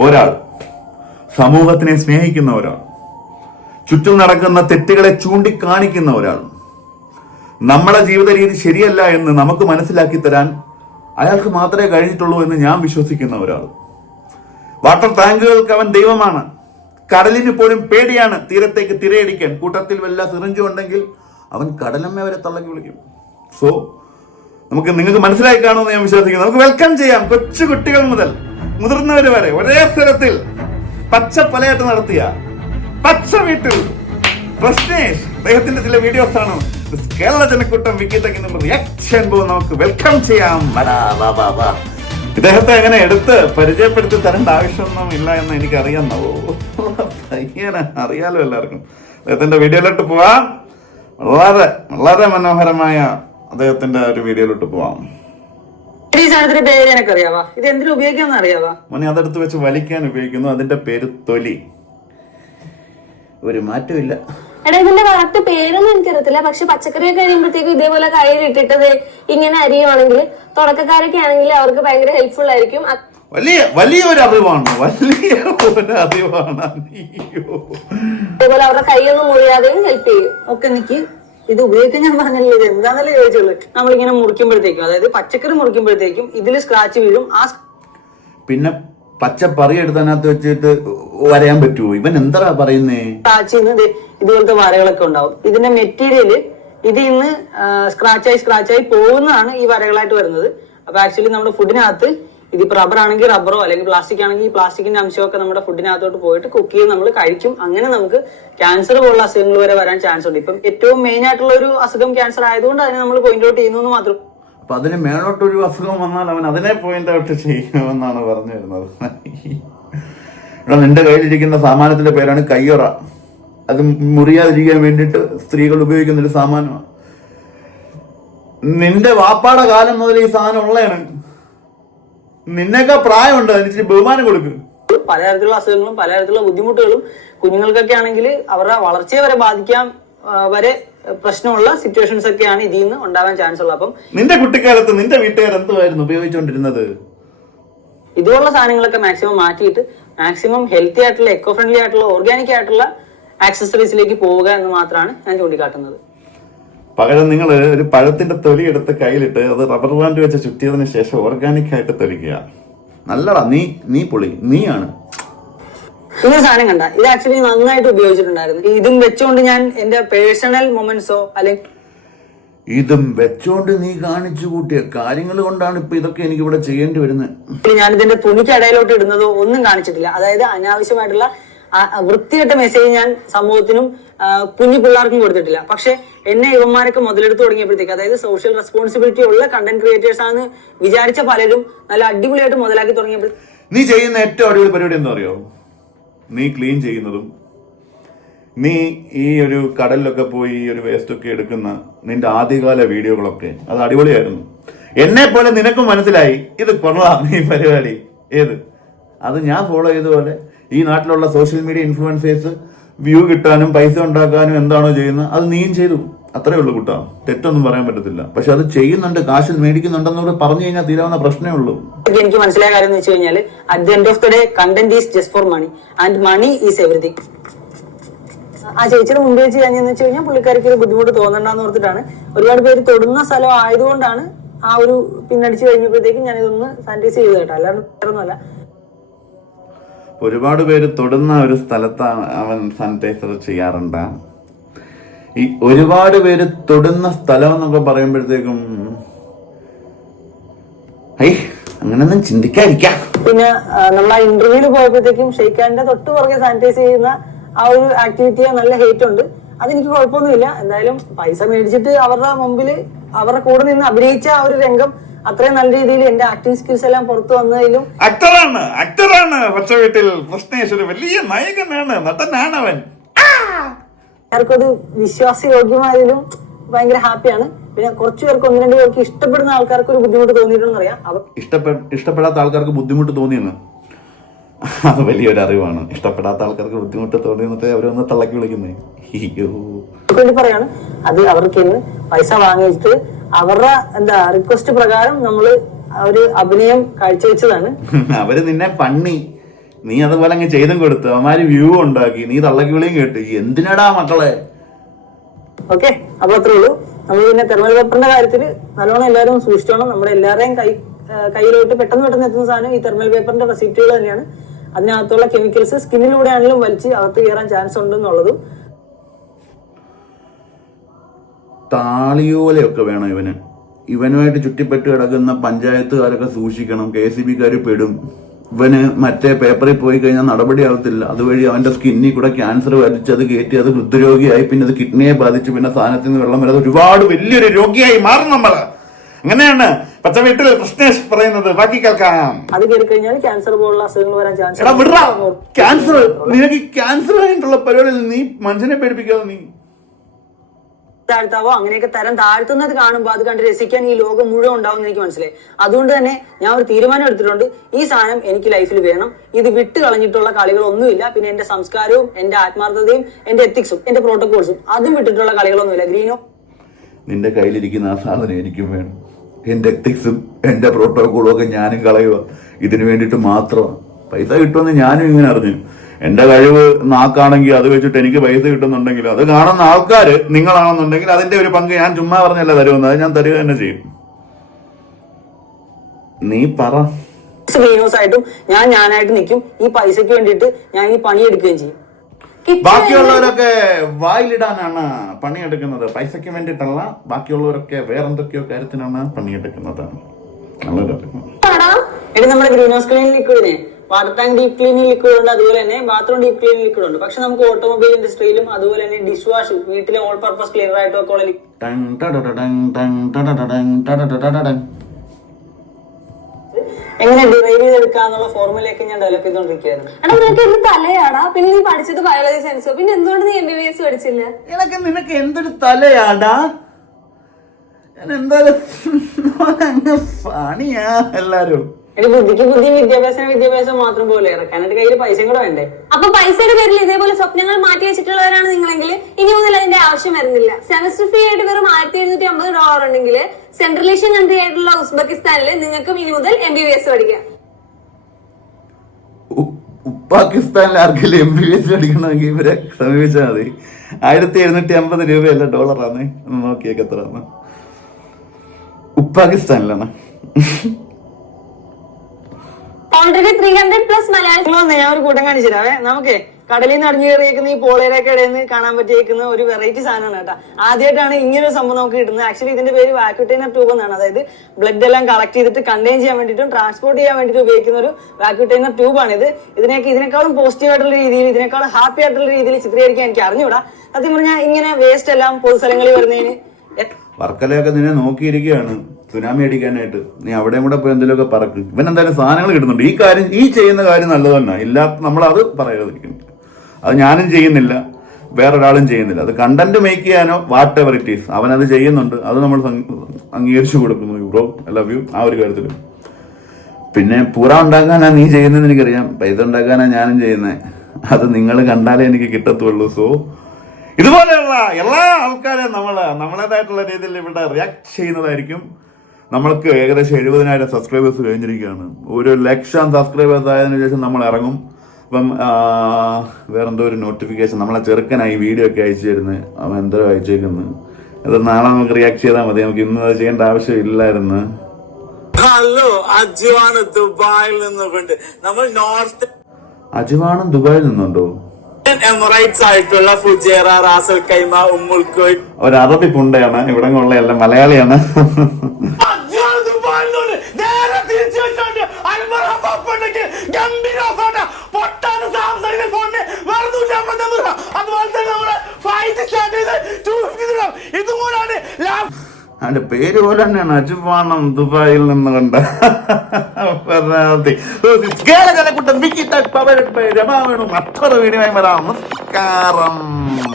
ഒരാൾ സമൂഹത്തിനെ സ്നേഹിക്കുന്ന ഒരാൾ ചുറ്റും നടക്കുന്ന തെറ്റുകളെ ചൂണ്ടിക്കാണിക്കുന്ന ഒരാൾ. നമ്മുടെ ജീവിത രീതി ശരിയല്ല എന്ന് നമുക്ക് മനസ്സിലാക്കി തരാൻ അയാൾക്ക് മാത്രമേ കഴിഞ്ഞിട്ടുള്ളൂ എന്ന് ഞാൻ വിശ്വസിക്കുന്ന ഒരാൾ. വാട്ടർ ടാങ്കുകൾക്ക് അവൻ ദൈവമാണ്. കടലിന് പോലും പേടിയാണ് തീരത്തേക്ക് തിരയടിക്കാൻ. കൂട്ടത്തിൽ വല്ല സിറിഞ്ചും ഉണ്ടെങ്കിൽ അവൻ കടലമ്മേ വരെ തള്ളക്കി വിളിക്കും. സോ നമുക്ക് നിങ്ങൾക്ക് മനസ്സിലായി കാണുമെന്ന് ഞാൻ വിശ്വസിക്കുന്നു. നമുക്ക് വെൽക്കം ചെയ്യാം. കൊച്ചു കുട്ടികൾ മുതൽ. മുതിർന്നവർ വരെ ഒരേ സ്ഥലത്തിൽ പച്ച പലയാട്ട് നടത്തിയ പച്ച വീട്ടിൽ പ്രശ്നേഷ്. അദ്ദേഹത്തിന്റെ ചില വീഡിയോസ് ആണ്. കേരള ജനക്കൂട്ടം വിക്കിത്തക്കുന്ന റിയാക്ഷൻ നമുക്ക് വെൽക്കം ചെയ്യാം. ഇദ്ദേഹത്തെ എങ്ങനെ എടുത്ത് പരിചയപ്പെടുത്തി തരേണ്ട ആവശ്യമൊന്നും ഇല്ല എന്ന് എനിക്ക് അറിയാം ഓ പയ്യനെ അറിയാലോ എല്ലാവർക്കും. അദ്ദേഹത്തിന്റെ വീഡിയോയിലോട്ട് പോവാം. വളരെ വളരെ മനോഹരമായ അദ്ദേഹത്തിന്റെ ഒരു വീഡിയോയിലോട്ട് പോവാം. ഈ സാധനത്തിന്റെ പേര് എനക്ക് അറിയാവാ ഇത് എന്തിനു ഉപയോഗിക്കാന്ന് അറിയാവാ? മോനെ അതെടുത്ത് വെച്ച് വലിക്കാൻ ഉപയോഗിക്കുന്നു. അതിന്റെ പേര് തൊലി. ഒരു മാറ്റമില്ല എടാ ഇതിന്റെ കറക്റ്റ് പേരൊന്നും എനിക്കറിയത്തില്ല. പക്ഷെ പച്ചക്കറി കഴിയുമ്പോഴത്തേക്കും ഇതേപോലെ കയ്യിലിട്ടിട്ടത് ഇങ്ങനെ അരിയുവാണെങ്കിൽ തുടക്കക്കാരൊക്കെ ആണെങ്കിൽ അവർക്ക് ഭയങ്കര ഹെൽപ്ഫുൾ ആയിരിക്കും. വലിയ വലിയ ഒരു അറിവാണ് വലിയ ഒരു അറിവാണ് അതേപോലെ അവരുടെ കൈയൊന്നും മുറിയാതെയും ഹെൽപ്പ് ചെയ്യും. ഒക്കെ എനിക്ക് ഇത് ഉപയോഗിക്കാൻ ഞാൻ പറഞ്ഞില്ല? ഇത് എന്താണെന്നല്ലേ ചോദിച്ചുള്ളൂ. നമ്മളിങ്ങനെ മുറിക്കുമ്പോഴത്തേക്കും അതായത് പച്ചക്കറി മുറിക്കുമ്പോഴത്തേക്കും ഇതിൽ സ്ക്രാച്ച് വീഴും. ആ പിന്നെ പച്ച എടുത്തതിനകത്ത് വെച്ചിട്ട് വരയാൻ പറ്റുമോ ഇവൻ എന്താ പറയുന്നേ? സ്ക്രാച്ച് ഇതുപോലത്തെ വരകളൊക്കെ ഉണ്ടാവും. ഇതിന്റെ മെറ്റീരിയൽ ഇത് ഇന്ന് സ്ക്രാച്ചായി സ്ക്രാച്ചായി പോകുന്നതാണ് ഈ വരകളായിട്ട് വരുന്നത്. അപ്പൊ ആക്ച്വലി നമ്മുടെ ഫുഡിനകത്ത് ഇതിപ്പോ റബ്ബർ ആണെങ്കിൽ റബ്ബറോ അല്ലെങ്കിൽ പ്ലാസ്റ്റിക് ആണെങ്കിൽ പ്ലാസ്റ്റിക്കിന്റെ അംശമൊക്കെ നമ്മുടെ ഫുഡിനകത്തോട്ട് പോയിട്ട് കുക്ക് ചെയ്ത് നമ്മൾ കഴിക്കും. അങ്ങനെ നമുക്ക് ക്യാൻസർ പോലുള്ള അസുഖങ്ങൾ വരെ വരാൻ ചാൻസ് ഉണ്ട്. ഇപ്പം ഏറ്റവും മെയിൻ ആയിട്ടുള്ള ഒരു അസുഖം ക്യാൻസർ ആയതുകൊണ്ട് അതിനെ നമ്മൾ പോയിന്റ് ഔട്ട് ചെയ്യുന്നു മാത്രം. അപ്പൊ അതിന് മേളോട്ടൊരു അസുഖം വന്നാൽ അവൻ അതിനെ പോയിന്റ് ഔട്ട് ചെയ്യുമെന്നാണ് പറഞ്ഞു വരുന്നത്. ഇവിടെ നിന്റെ കയ്യിലിരിക്കുന്ന സാമാനത്തിന്റെ പേരാണ് കയ്യൊറ. അത് മുറിയാതിരിക്കാൻ വേണ്ടിയിട്ട് സ്ത്രീകൾ ഉപയോഗിക്കുന്ന ഒരു സാമാനമാണ്. നിന്റെ വാപ്പാടെ കാലം മുതൽ ഈ സാധനം ഉള്ളതാണ്. നിന്നൊക്കെ പ്രായമുണ്ട് അതിന് ബഹുമാനം കൊടുക്കും. പലതരത്തിലുള്ള അസുഖങ്ങളും പലതരത്തിലുള്ള ബുദ്ധിമുട്ടുകളും കുഞ്ഞുങ്ങൾക്കൊക്കെ ആണെങ്കിൽ അവരുടെ വളർച്ചയെ വരെ ബാധിക്കാം വരെ പ്രശ്നമുള്ള സിറ്റുവേഷൻസ് ഒക്കെയാണ് ഇതിൽ നിന്ന് ഉണ്ടാവാൻ ചാൻസ് ഉള്ളത്. അപ്പം നിന്റെ കുട്ടിക്കാലത്ത് നിന്റെ വീട്ടുകാർ എന്തുമായിരുന്നു ഉപയോഗിച്ചുകൊണ്ടിരുന്നത്? ഇതുപോലുള്ള സാധനങ്ങളൊക്കെ മാക്സിമം മാറ്റിയിട്ട് മാക്സിമം ഹെൽത്തി ആയിട്ടുള്ള എക്കോ ഫ്രണ്ട്ലി ആയിട്ടുള്ള ഓർഗാനിക് ആയിട്ടുള്ള ആക്സസറീസിലേക്ക് പോവുക എന്ന് മാത്രമാണ് ഞാൻ ചൂണ്ടിക്കാട്ടുന്നത്. പകരം നിങ്ങൾ ഒരു പഴത്തിന്റെ തൊലി എടുത്ത് കയ്യിലിട്ട് അത് റബ്ബർ ബാൻഡ് വെച്ച് ചുറ്റിയതിന് ശേഷം ഓർഗാനിക് ആയിട്ട് തൊലിക്കുക. നല്ലടാ നീ നീ പൊളി നീയാണ്. ഈ സാധനം കണ്ട. ഇത് ആക്ച്വലി നന്നായിട്ട് ഉപയോഗിച്ചിട്ടുണ്ടായിരുന്നു. ഇതും വെച്ചുകൊണ്ട് ഞാൻ എന്റെ പേഴ്സണൽ മൊമെന്റ്സോ അല്ലെങ്കിൽ ഇതും വെച്ചോണ്ട് നീ കാണിച്ചു കൂട്ടിയ കാര്യങ്ങൾ കൊണ്ടാണ് ഇപ്പൊ ഇതൊക്കെ എനിക്ക് ഇവിടെ ചെയ്യേണ്ടി വരുന്നത്. ഞാൻ ഇതിന്റെ തുണിക്ക് ഇടയിലോട്ട് ഇടുന്നതോ ഒന്നും കാണിച്ചിട്ടില്ല. അതായത് അനാവശ്യമായിട്ടുള്ള വൃത്തികെട്ട മെസ്സേജ് ഞാൻ സമൂഹത്തിനും കുഞ്ഞു പിള്ളേർക്കും കൊടുത്തിട്ടില്ല. പക്ഷെ എന്നെ ഇവന്മാരൊക്കെ മുതലെടുത്ത് തുടങ്ങിയപ്പോഴത്തേക്ക് അതായത് സോഷ്യൽ റെസ്പോൺസിബിലിറ്റി ഉള്ള കണ്ടന്റ് ക്രിയേറ്റേഴ്സ് ആണെന്ന് വിചാരിച്ച പലരും നല്ല അടിപൊളിയായിട്ട് മുതലാക്കി തുടങ്ങിയപ്പോൾ നീ ചെയ്യുന്ന ഏറ്റവും അടിപൊളി പരിപാടി എന്താ അറിയോ? നീ ക്ലീൻ ചെയ്യുന്നതും നീ ഈ ഒരു കടലിലൊക്കെ പോയി ഈ ഒരു വേസ്റ്റ് ഒക്കെ എടുക്കുന്ന നിന്റെ ആദ്യകാല വീഡിയോകളൊക്കെ അത് അടിപൊളിയായിരുന്നു. എന്നെ പോലെ നിനക്കും മനസ്സിലായി ഇത് കൊള്ളാം നീ പരിപാടി. ഏത്? അത് ഞാൻ ഫോളോ ചെയ്ത പോലെ ഈ നാട്ടിലുള്ള സോഷ്യൽ മീഡിയ ഇൻഫ്ലുവൻസേഴ്സ് വ്യൂ കിട്ടാനും പൈസ ഉണ്ടാക്കാനും എന്താണോ ചെയ്യുന്നത് അത് നീയും ചെയ്തു. അത്രേ ഉള്ളൂ കുട്ടാ. തെറ്റൊന്നും പറയാൻ പറ്റത്തില്ല. പക്ഷെ അത് ചെയ്യുന്നുണ്ട് കാശിൽ മേടിക്കുന്നുണ്ടെന്നൂടെ പറഞ്ഞു കഴിഞ്ഞാൽ തീരാവുന്ന പ്രശ്നമേ ഉള്ളൂ. എനിക്ക് മനസ്സിലായ കാര്യം വെച്ച് കഴിഞ്ഞാൽ at the end of the day content is just for money and money is everything ആ ചേച്ചിയുടെ മുമ്പേ ചെയ്യാൻ കഴിഞ്ഞെന്ന് വെച്ച് കഴിഞ്ഞാൽ പുള്ളിക്കാരിക്ക് ഒരു ബുദ്ധിമുട്ട് തോന്നണ്ടെന്ന് ഓർത്തിട്ടാണ് ഒരുപാട് പേര് തൊടുന്ന സ്ഥലം ആയതുകൊണ്ടാണ് ആ ഒരു പിന്നടിച്ചു കഴിഞ്ഞപ്പോഴത്തേക്കും ഞാൻ ഇതൊന്ന് സാനിറ്റൈസ് ചെയ്ത് കേട്ടോ. അല്ലാണ്ട് വേറെ ഒന്നുമല്ല ഒരുപാട് പേര് തൊടുന്ന ഒരു സ്ഥലത്താണ് അവൻ സാനിറ്റൈസർ ചെയ്യാറുണ്ട്. ഈ ഒരുപാട് പേര് തൊടുന്ന സ്ഥലം എന്നൊക്കെ പറയുമ്പോഴത്തേക്കും ഐ അങ്ങനൊന്നും ചിന്തിക്കാതിരിക്കാം. പിന്നെ നമ്മൾ ആ ഇന്റർവ്യൂൽ പോയപ്പോഴത്തേക്കും ഷെയ്ഖാന്റെ തൊട്ട് പുറകെ സാനിറ്റൈസ് ചെയ്യുന്ന ആ ഒരു ആക്ടിവിറ്റി നല്ല ഹേറ്റ് ഉണ്ട്. അതെനിക്ക് കുഴപ്പമൊന്നുമില്ല. എന്തായാലും പൈസ മേടിച്ചിട്ട് അവരുടെ മുമ്പിൽ അവരുടെ കൂടെ നിന്ന് അഭിനയിച്ച ആ ഒരു രംഗം അത്രയും നല്ല രീതിയിൽ എന്റെ ആക്ടിങ് സ്കിൽസ് എല്ലാം പുറത്തു വന്നതിലും പച്ച വീട്ടിൽ കൃഷ്ണേഷ് ഒരു വലിയ നായകനാണ് നടനാണ് അവൻ. ആർക്കൊരു വിശ്വാസയോഗ്യമായതിലും ഭയങ്കര ഹാപ്പിയാണ്. പിന്നെ കുറച്ചു പേർക്ക് ഒന്ന് രണ്ട് പേർക്ക് ഇഷ്ടപ്പെടുന്ന ആൾക്കാർക്ക് ഒരു ബുദ്ധിമുട്ട് തോന്നിയിട്ടുണ്ടെന്ന് അറിയാം അവർ ഇഷ്ടപ്പെടാത്ത ആൾക്കാർക്ക് ബുദ്ധിമുട്ട് തോന്നിയെന്ന്? അത് വലിയൊരു അറിവാണ്. ഇഷ്ടപ്പെടാത്ത ആൾക്കാർക്ക് ബുദ്ധിമുട്ട് തോന്നിയെന്നിട്ട് അവരൊന്ന് തള്ളക്കി വിളിക്കുന്നേ. വേണ്ടി പറയാണ്. അത് അവർക്ക് ഇന്ന് പൈസ വാങ്ങിയിട്ട് അവരുടെ എന്താ റിക്വസ്റ്റ് പ്രകാരം നമ്മൾ ഒരു അഭിനയം കാഴ്ചവെച്ചതാണ്. അവർ നിന്നെ പണ്ണി. നീ അതുപോലെ അങ്ങ് ചെയ്തും കൊടുത്തു. അവന്മാര് വ്യൂ ഉണ്ടാക്കി. നീ തള്ളക്കി വിളിയും കേട്ടു. എന്തിനാടാ മക്കളെ? ഓക്കെ അപ്പൊ അത്രേ ഉള്ളൂ. നമ്മൾ പിന്നെ തെർമൽ പേപ്പറിന്റെ കാര്യത്തിൽ നല്ലോണം എല്ലാവരും സൂക്ഷിച്ചോണം. നമ്മുടെ എല്ലാവരെയും കൈ കയ്യിലോട്ട് പെട്ടെന്ന് പെട്ടെന്ന് എത്തുന്ന സാധനം ഈ തെർമൽ പേപ്പറിന്റെ റെസിപ്റ്റുകൾ തന്നെയാണ്. അതിനകത്തുള്ള കെമിക്കൽസ് സ്കിന്നിലൂടെ ആണെങ്കിലും വലിച്ച് അകത്ത് കയറാൻ ചാൻസ് ഉണ്ടെന്നുള്ളതും. താളിയോലയൊക്കെ വേണം ഇവന്. ഇവനുമായിട്ട് ചുറ്റിപ്പെട്ട് കിടക്കുന്ന പഞ്ചായത്തുകാരൊക്കെ സൂക്ഷിക്കണം. കെ സി ബിക്കാർ പെടും. ഇവന് മറ്റേ പേപ്പറിൽ പോയി കഴിഞ്ഞാൽ നടപടിയാവത്തില്ല അതുവഴി അവന്റെ സ്കിന്നിൽ കൂടെ ക്യാൻസർ വലിച്ച് അത് കയറ്റി അത് ഹൃദ്രോഗിയായി പിന്നെ അത് കിഡ്നിയെ ബാധിച്ച് പിന്നെ സാധനത്തിൽ നിന്ന് വെള്ളം വരാതെ ഒരുപാട് വലിയൊരു രോഗിയായി മാറും നമ്മൾ അങ്ങനെയാണ് പച്ച വീട്ടിൽ കൃഷ്ണേഷ് പറയുന്നത്. ബാക്കി കേൾക്കാം. അത് കയറി കഴിഞ്ഞാൽ ക്യാൻസർ പോലുള്ള അസുഖങ്ങൾ വരാൻ ചാൻസ് ക്യാൻസർ നിനക്ക് ക്യാൻസർ ആയിട്ടുള്ള പരിപാടിയിൽ നീ മനുഷ്യനെ പേടിപ്പിക്കാതെ നീ താഴ്ത്താവോ അങ്ങനെയൊക്കെ തരം താഴ്ത്തുന്നത് കാണുമ്പോൾ അത് കണ്ട് രസിക്കാൻ ഈ ലോകം മുഴുവൻ ഉണ്ടാവും എനിക്ക് മനസ്സിലായി. അതുകൊണ്ട് തന്നെ ഞാൻ ഒരു തീരുമാനം എടുത്തിട്ടുണ്ട്. ഈ സാധനം എനിക്ക് ലൈഫിൽ വേണം. ഇത് വിട്ട് കളഞ്ഞിട്ടുള്ള കളികളൊന്നുമില്ല. പിന്നെ എന്റെ സംസ്കാരവും എന്റെ ആത്മാർത്ഥതയും എന്റെ എത്തിക്സും എന്റെ പ്രോട്ടോകോൾസും അതും വിട്ടിട്ടുള്ള കളികളൊന്നുമില്ല. ഗ്രീനോ? നിന്റെ കയ്യിലിരിക്കുന്ന ആ സാധനം എനിക്കും വേണം. എന്റെ എത്തിക്സും എന്റെ പ്രോട്ടോകോളും ഒക്കെ ഞാനും കളയുക. ഇതിനു വേണ്ടിയിട്ട് മാത്രമാണ്. പൈസ കിട്ടുമെന്ന് ഞാനും ഇങ്ങനെ അറിഞ്ഞു. എന്റെ കഴിവ് നാക്കാണെങ്കിൽ അത് വെച്ചിട്ട് എനിക്ക് പൈസ കിട്ടുന്നുണ്ടെങ്കിൽ അത് കാണുന്ന ആൾക്കാർ നിങ്ങളാണെന്നുണ്ടെങ്കിൽ അതിന്റെ ഒരു പങ്ക് ഞാൻ ചുമ്മാ പറഞ്ഞല്ല തരുമെന്ന്. അത് ഞാൻ തരിക തന്നെ ചെയ്യും. നീ പറ. ആയിട്ടും ഞാൻ ഞാനായിട്ട് നിൽക്കും. ഈ പൈസക്ക് വേണ്ടിയിട്ട് ഞാൻ ഈ പണിയെടുക്കുകയും ചെയ്യും. ബാക്കിയുള്ളവരൊക്കെ വായിലിടാനാണ് പണിയെടുക്കുന്നത്. പൈസക്ക് വേണ്ടിയിട്ടല്ല ബാക്കിയുള്ളവരൊക്കെ വേറെന്തൊക്കെയോ കാര്യത്തിനാണ് പണിയെടുക്കുന്നത്. നല്ലൊരു നമ്മുടെ green house ക്ലീനിൽ water tank deep cleaning liquid ഉണ്ട് അതുപോലെ തന്നെ ബാത്റൂം ഡീപ് ക്ലീനിങ് ലിക്വിഡ് ഉണ്ട് പക്ഷെ നമുക്ക് ഓട്ടോമൊബൈൽ ഇൻഡസ്ട്രിയിലും അതുപോലെ തന്നെ ഡിഷ് വാഷ് വീട്ടിലെ ഓൾ പർപ്പസ് ക്ലീനർ ആയിട്ടും ഒക്കെ ഉള്ള. എങ്ങനെ ഡിറൈവ് ചെയ്തെടുക്കാന്നുള്ള ഫോർമുലയൊക്കെ ഞാൻ ഡെവലപ്പ് ചെയ്തോണ്ടിരിക്കുകയായിരുന്നു എടാ നിനക്ക് തലയാടാ പിന്നെ നീ പഠിച്ചത് ബയോളജി സയൻസോ പിന്നെ എന്തുകൊണ്ട് നീ എം ബി ബി എസ് പഠിച്ചില്ല എനക്ക് നിനക്ക് എന്തൊരു തലയാടാ ഞാൻ എന്തായാലും അങ്ങ് പണിയാ എല്ലാരും എന്റെ ബുദ്ധിക്ക് ബുദ്ധി വിദ്യാഭ്യാസം വിദ്യാഭ്യാസം മാത്രം പോലെ. ഇറക്കാനായിട്ട് കയ്യിൽ പൈസയും കൂടെ വേണ്ടേ? അപ്പൊ പൈസയുടെ പേരിൽ ഇതേപോലെ സ്വപ്നങ്ങൾ മാറ്റി വെച്ചിട്ടുള്ളവരാണ് നിങ്ങളെങ്കിൽ ഇനി മുതൽ അതിന്റെ ആവശ്യം വരുന്നില്ല. സെമസ്റ്റർ ഫീ ആയിട്ട് വെറും ആയിരത്തി എഴുന്നൂറ്റി അമ്പത് ഡോളർ ഉണ്ടെങ്കിൽ സെൻട്രൽ ഏഷ്യൻ കൺട്രി ആയിട്ടുള്ള ഉസ്ബെക്കിസ്ഥാനിൽ നിങ്ങൾക്കും ഇനി മുതൽ എം ബി ബി എസ് പഠിക്കാം. ഉ- പാകിസ്ഥാനിൽ ആർക്കെങ്കിലും എം ബി ബി എസ് പഠിക്കണമെങ്കിൽ ഇവരെ സമീപിച്ചാൽ മതി. ആയിരത്തി എഴുന്നൂറ്റി അമ്പത് രൂപയല്ല ഡോളറാണ് നോക്കിയൊക്കെ നോക്കിയേക്ക് എത്രയാണ്. ഉപ്പാകിസ്ഥാനിലാണ്. Already three hundred plus Malayalam ഞാൻ ഒരു കൂട്ടം കാണിച്ചു നമുക്ക് കടലിൽ നിന്ന് അടിഞ്ഞു കയറിയേക്കുന്ന ഈ പോളേരൊക്കെ ഇടയിൽ നിന്ന് കാണാൻ പറ്റിയേക്കുന്ന ഒരു വെറൈറ്റി സാധനമാണ് കേട്ടോ. ആദ്യമായിട്ടാണ് ഇങ്ങനെ ഒരു സംഭവം നമുക്ക് കിട്ടുന്നത്. ആക്ച്വലി ഇതിന്റെ പേര് വാക്യൂട്ടൈനർ ട്യൂബ് എന്നാണ്. അതായത് ബ്ലഡ് എല്ലാം കളക്ട് ചെയ്തിട്ട് കണ്ടെയ്ൻ ചെയ്യാൻ വേണ്ടിയിട്ടും ട്രാൻസ്പോർട്ട് ചെയ്യാൻ വേണ്ടിയിട്ട് ഉപയോഗിക്കുന്ന ഒരു വാക്യൂട്ടൈനർ ട്യൂബാണ് ഇത് ഇതിനൊക്കെ ഇതിനേക്കാളും പോസിറ്റീവ് ആയിട്ടുള്ള രീതിയിൽ ഇതിനേക്കാളും ഹാപ്പി ആയിട്ടുള്ള രീതിയിൽ ചിത്രീകരിക്കാൻ എനിക്ക് അറിഞ്ഞുകൂടാ. സത്യം പറഞ്ഞാൽ ഇങ്ങനെ വേസ്റ്റ് എല്ലാം പൊതുസ്ഥലങ്ങളിൽ വരുന്നതിന് വർക്കലയൊക്കെ നിന്നെ നോക്കിയിരിക്കുകയാണ്. സുനാമി അടിക്കാനായിട്ട്. നീ അവിടെയും കൂടെ പോയി എന്തെങ്കിലുമൊക്കെ പറക്ക്. ഇവൻ എന്തായാലും സാധനങ്ങൾ കിട്ടുന്നുണ്ട്. ഈ കാര്യം ഈ ചെയ്യുന്ന കാര്യം നല്ലത് തന്നെ. ഇല്ലാത്ത നമ്മളത് പറയാതിരിക്കും. അത് ഞാനും ചെയ്യുന്നില്ല. വേറൊരാളും ചെയ്യുന്നില്ല. അത് കണ്ടന്റ് മേക്ക് ചെയ്യാനോ വാട്ട് എവർ ഇറ്റ് ഈസ് അവൻ അത് ചെയ്യുന്നുണ്ട്. അത് നമ്മൾ അംഗീകരിച്ചു കൊടുക്കുന്നു. ബ്രോ ഐ ലവ് യു ആ ഒരു കാര്യത്തിൽ പിന്നെ പൂറ ഉണ്ടാക്കാനാ നീ ചെയ്യുന്നതെന്ന് എനിക്കറിയാം. പൈസ ഉണ്ടാക്കാനാ ഞാനും ചെയ്യുന്നത് അത് നിങ്ങൾ കണ്ടാലേ എനിക്ക് കിട്ടത്തുള്ളൂ. സോ ഇതുപോലെയുള്ള എല്ലാ ആൾക്കാരെയും നമ്മൾ നമ്മളേതായിട്ടുള്ള രീതിയിൽ ഇവിടെ റിയാക്ട് ചെയ്യുന്നതായിരിക്കും. നമ്മൾക്ക് ഏകദേശം എഴുപതിനായിരം സബ്സ്ക്രൈബേഴ്സ് കഴിഞ്ഞിരിക്കുകയാണ്. ഒരു ലക്ഷം സബ്സ്ക്രൈബേഴ്സ് ആയതിനു ശേഷം നമ്മൾ ഇറങ്ങും. അപ്പം വേറെന്തോ ഒരു നോട്ടിഫിക്കേഷൻ നമ്മളെ ചെറുക്കനായി വീഡിയോ ഒക്കെ അയച്ചു തരുന്നത് അവൻ എന്തോ അയച്ചേക്കുന്നു അത് നാളെ നമുക്ക് റിയാക്ട് ചെയ്താൽ മതി. നമുക്ക് ഇന്ന് അത് ചെയ്യേണ്ട ആവശ്യമില്ലായിരുന്നു. ഹലോ അജുവാണ് ദുബായിൽ നിന്നുകൊണ്ട്. നമ്മൾ നോർത്ത് അജുവാണം ദുബായിൽ നിന്നുണ്ടോ? റാസൽ കൈമ ഒരു അറബി പുണ്ടയാണ് ഇവിടെ ഉള്ള എല്ലാം മലയാളിയാണ്. അതിന്റെ പേര് പോലെ തന്നെയാണ് അജുബാണം ദുബായിൽ നിന്ന് കണ്ട വരാം നമസ്കാരം.